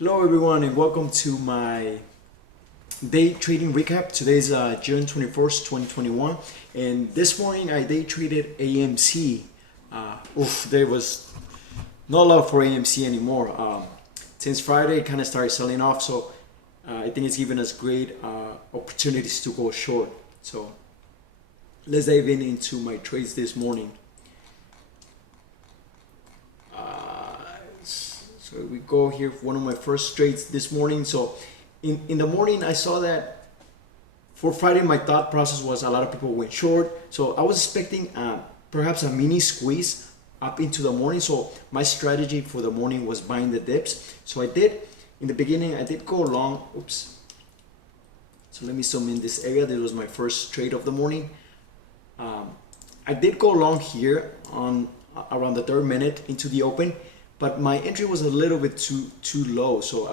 Hello everyone and welcome to my day trading recap. Today's June 21st, 2021, and this morning I day traded AMC. There was no love for AMC anymore. Since Friday it kind of started selling off, so I think it's given us great opportunities to go short. So let's dive into my trades this morning. So we go here for one of my first trades this morning. So in the morning I saw that for Friday my thought process was a lot of people went short. So I was expecting perhaps a mini squeeze up into the morning. So my strategy for the morning was buying the dips. So I did, in the beginning I did go long. So let me zoom in this area. This was my first trade of the morning. I did go long here on around the 3rd minute into the open, but my entry was a little bit too low. So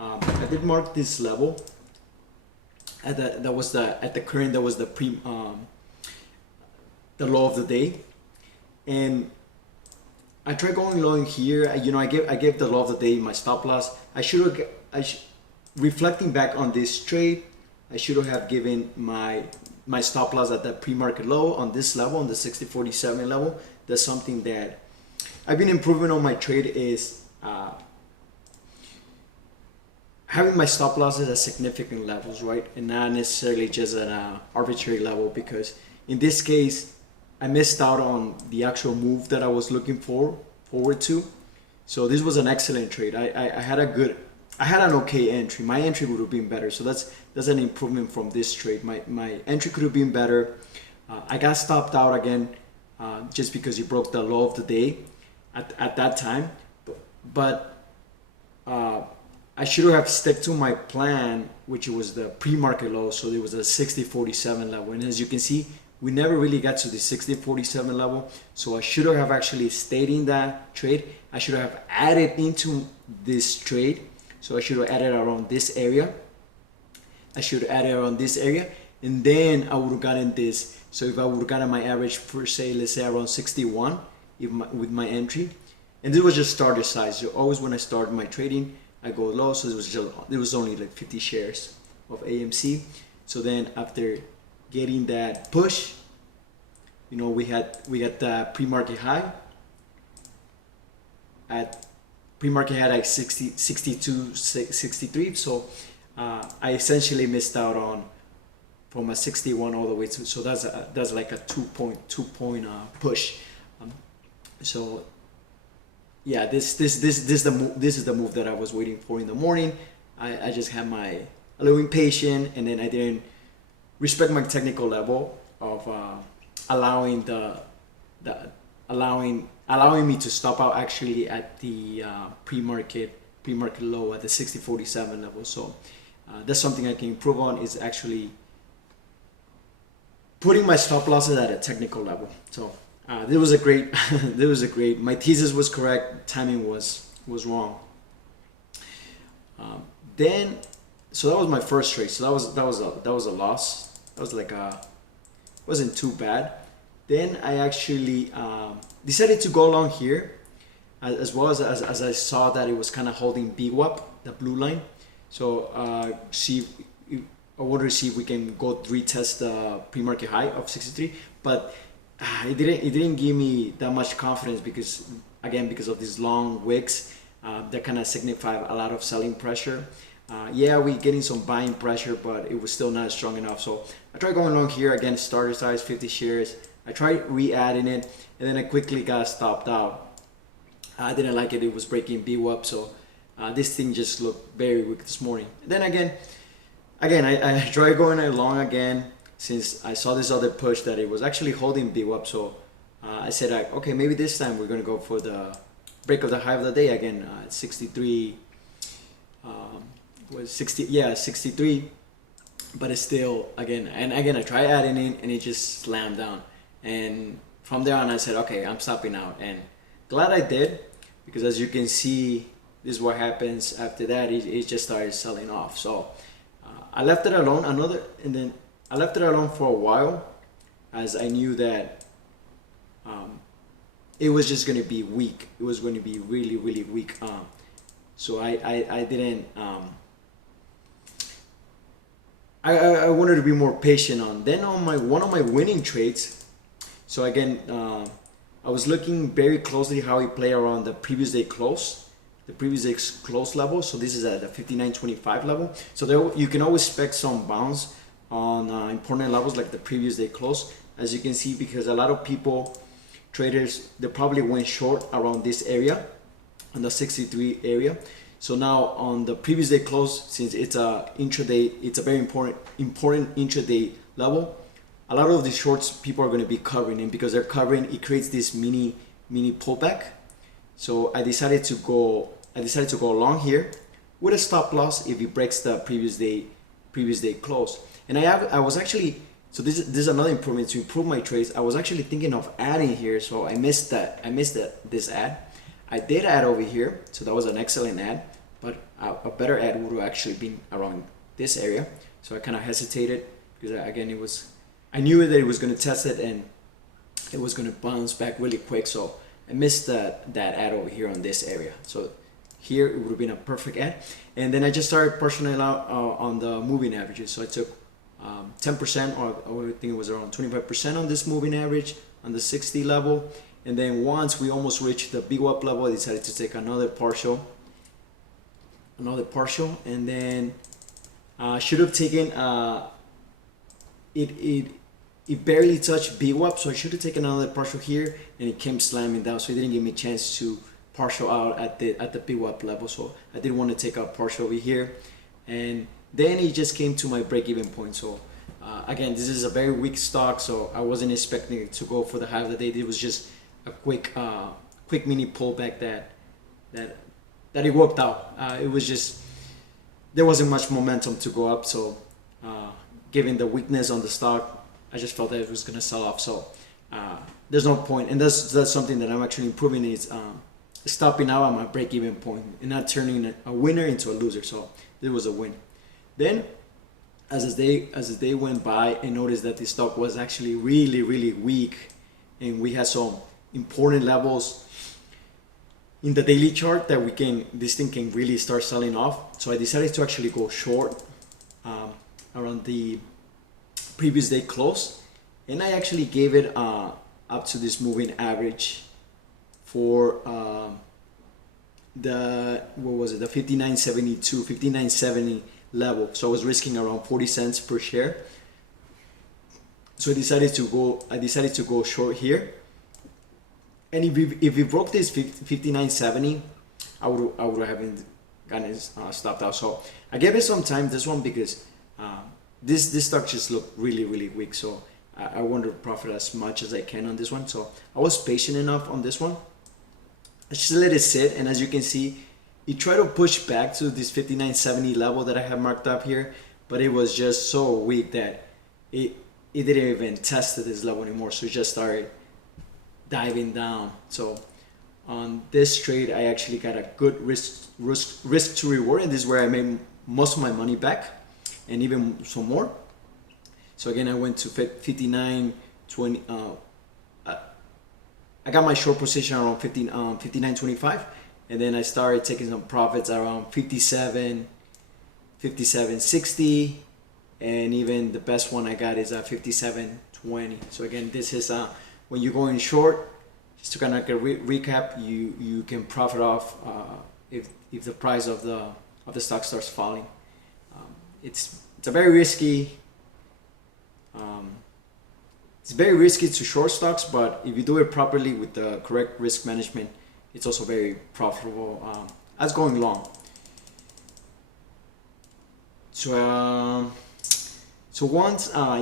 I did mark this level at the current, that was the low of the day, and I tried going long here. I gave the low of the day my stop loss. Reflecting back on this trade, I should have given my stop loss at the pre-market low on this level, on the 60.47 level. That's something that I've been improving on my trade, is having my stop losses at significant levels, right? And not necessarily just at an arbitrary level, because in this case, I missed out on the actual move that I was looking forward to. So this was an excellent trade. I had an okay entry. My entry would have been better. So that's an improvement from this trade. My entry could have been better. I got stopped out again just because it broke the low of the day at that time, but I should have stuck to my plan, which was the pre-market low. So it was a 60.47 level, and as you can see, we never really got to the 60.47 level. So I should have actually stayed in that trade. I should have added into this trade. So I should have added around this area. And then I would have gotten this. So if I would have gotten my average for, say, let's say around 61 with my entry, and this was just starter size. So always when I start my trading, I go low. So it was only like 50 shares of AMC. So then after getting that push, we got the pre-market high at like 62, 63. So I essentially missed out on from a 61 all the way to, so that's like a 2.2 push. So yeah, this is the move that I was waiting for in the morning. I just had a little impatient, and then I didn't respect my technical level of allowing me to stop out actually at the pre-market low at the 60.47 level. So that's something I can improve on, is actually putting my stop losses at a technical level. So there was a great my thesis was correct, timing was wrong. So that was my first trade. So that was a loss. That was like wasn't too bad. Then I actually decided to go along here, as well as I saw that it was kind of holding VWAP, the blue line. So I wanted to see if we can go retest the pre-market high of 63, but it didn't give me that much confidence, because of these long wicks that kind of signify a lot of selling pressure. Yeah, we're getting some buying pressure, but it was still not strong enough. So I tried going long here again, starter size 50 shares. I tried re-adding it, and then I quickly got stopped out. I didn't like it. It was breaking VWAP, so this thing just looked very weak this morning. And then again, I tried going long again, since I saw this other push that it was actually holding VWAP. So I said, okay, maybe this time we're gonna go for the break of the high of the day again at 63. Was 63, but it's still again I tried adding in, and it just slammed down. And from there on, I said, okay, I'm stopping out, and glad I did, because as you can see, this is what happens after that. It just started selling off. So I left it alone I left it alone for a while, as I knew that it was just going to be weak. It was going to be really, really weak. So I didn't I wanted to be more patient on. Then on my one of my winning trades, so again, I was looking very closely how he played around the previous day close level. So this is at the 59.25 level. So there you can always expect some bounce on important levels like the previous day close, as you can see, because a lot of people, traders, they probably went short around this area, on the 63 area. So now on the previous day close, since it's a intraday, it's a very important intraday level. A lot of the shorts people are going to be covering, and because they're covering, it creates this mini pullback. So I decided to go long here with a stop loss if it breaks the previous day close. And I was actually, so this is another improvement to improve my trades. I was actually thinking of adding here, so I missed this ad. I did add over here, so that was an excellent ad, but a better ad would have actually been around this area. So I kind of hesitated because again, I knew that it was going to test it and it was going to bounce back really quick. So I missed that ad over here on this area. So here it would have been a perfect ad. And then I just started portioning out on the moving averages. So I took 10%, or I think it was around 25% on this moving average on the 60 level. And then once we almost reached the VWAP level, I decided to take another partial, and then should have taken it barely touched VWAP, so I should have taken another partial here, and it came slamming down, so it didn't give me a chance to partial out at the VWAP level. So I didn't want to take a partial over here, and then it just came to my break-even point. So again, this is a very weak stock, so I wasn't expecting it to go for the high of the day. It was just a quick mini pullback that it worked out. It was just, there wasn't much momentum to go up, so given the weakness on the stock, I just felt that it was going to sell off. So there's no point, and that's something that I'm actually improving, is stopping out at my break-even point and not turning a winner into a loser. So it was a win. Then as the day went by, I noticed that the stock was actually really weak, and we had some important levels in the daily chart that this thing can really start selling off. So I decided to actually go short around the previous day close, and I actually gave it up to this moving average for the 59.70 level. So I was risking around 40 cents per share. So I decided to go short here. And if we broke this 59.70, I would have gotten stopped out. So I gave it some time, this one, because this stock just looked really weak. So I wanted to profit as much as I can on this one. So I was patient enough on this one. I just let it sit, and as you can see, it tried to push back to this 59.70 level that I have marked up here, but it was just so weak that it didn't even test this level anymore. So it just started diving down. So on this trade, I actually got a good risk to reward, and this is where I made most of my money back, and even some more. So again, I went to 59.20. I got my short position around 59.25, and then I started taking some profits around 57.60, and even the best one I got is at 57.20. So again, this is when you go in short, just to kind of recap, you can profit off if the price of the stock starts falling. It's a very risky. It's very risky to short stocks, but if you do it properly with the correct risk management, it's also very profitable as going long. So once I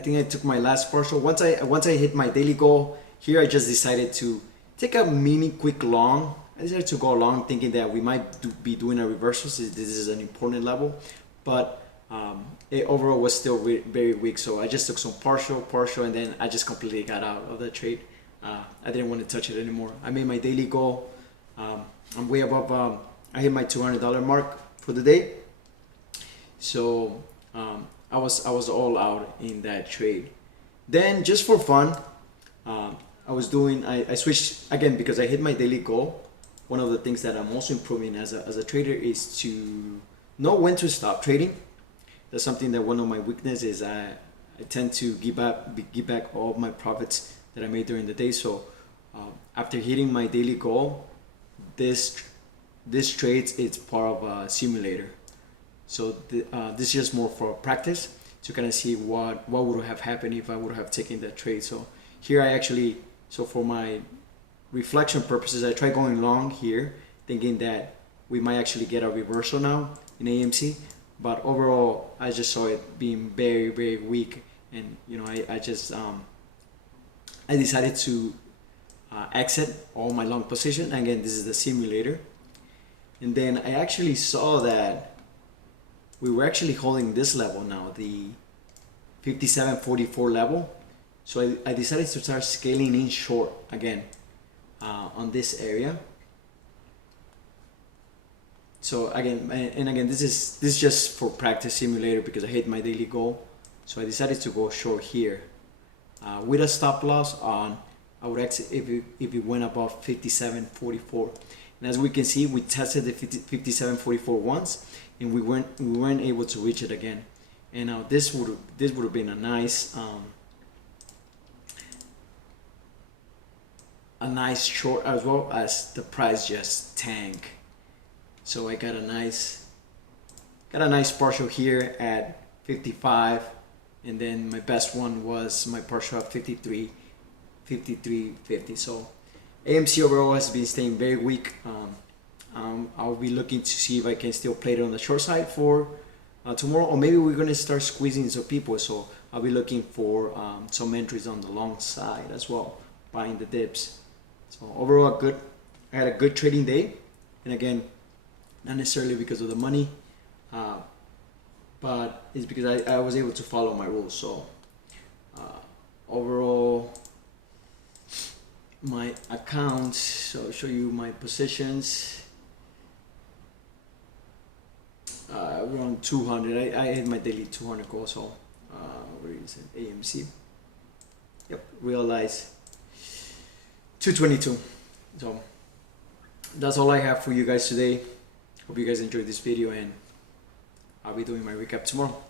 think I took my last partial. Once I hit my daily goal here, I just decided to take a mini quick long. I decided to go long, thinking that we might be doing a reversal. So this is an important level, but it overall was still very weak. So I just took some partial, and then I just completely got out of the trade. I didn't want to touch it anymore. I made my daily goal. I'm way above. I hit my $200 mark for the day. So I was all out in that trade. Then just for fun, I switched again because I hit my daily goal. one of the things that I'm also improving as a trader is to know when to stop trading. That's something that one of my weaknesses is. I tend to give back all of my profits that I made during the day. So after hitting my daily goal, this trade it's part of a simulator. So this is just more for practice to kind of see what would have happened if I would have taken that trade. So here I actually, so for my reflection purposes, I try going long here, thinking that we might actually get a reversal now in AMC. But overall, I just saw it being very, very weak, and you know, I just I decided to exit all my long position. Again, this is the simulator, and then I actually saw that we were actually holding this level now, the 57.44 level. So I decided to start scaling in short again on this area. So again, and again, this is just for practice simulator because I hit my daily goal. So I decided to go short here with a stop loss on. I would exit if it went above 57.44. And as we can see, we tested the 57.44 once, and we weren't able to reach it again. And now this would have been a nice short, as well as the price just tanked. So I got a nice partial here at 55, and then my best one was my partial at 53.50. So AMC overall has been staying very weak. I'll be looking to see if I can still play it on the short side for tomorrow, or maybe we're gonna start squeezing some people. So I'll be looking for some entries on the long side as well, buying the dips. So overall, I had a good trading day, and again, not necessarily because of the money, but it's because I was able to follow my rules. So overall, my account, so I'll show you my positions. Around 200. I hit my daily 200 goal. So where is it? AMC. Yep, realized 222. So that's all I have for you guys today. Hope you guys enjoyed this video, and I'll be doing my recap tomorrow.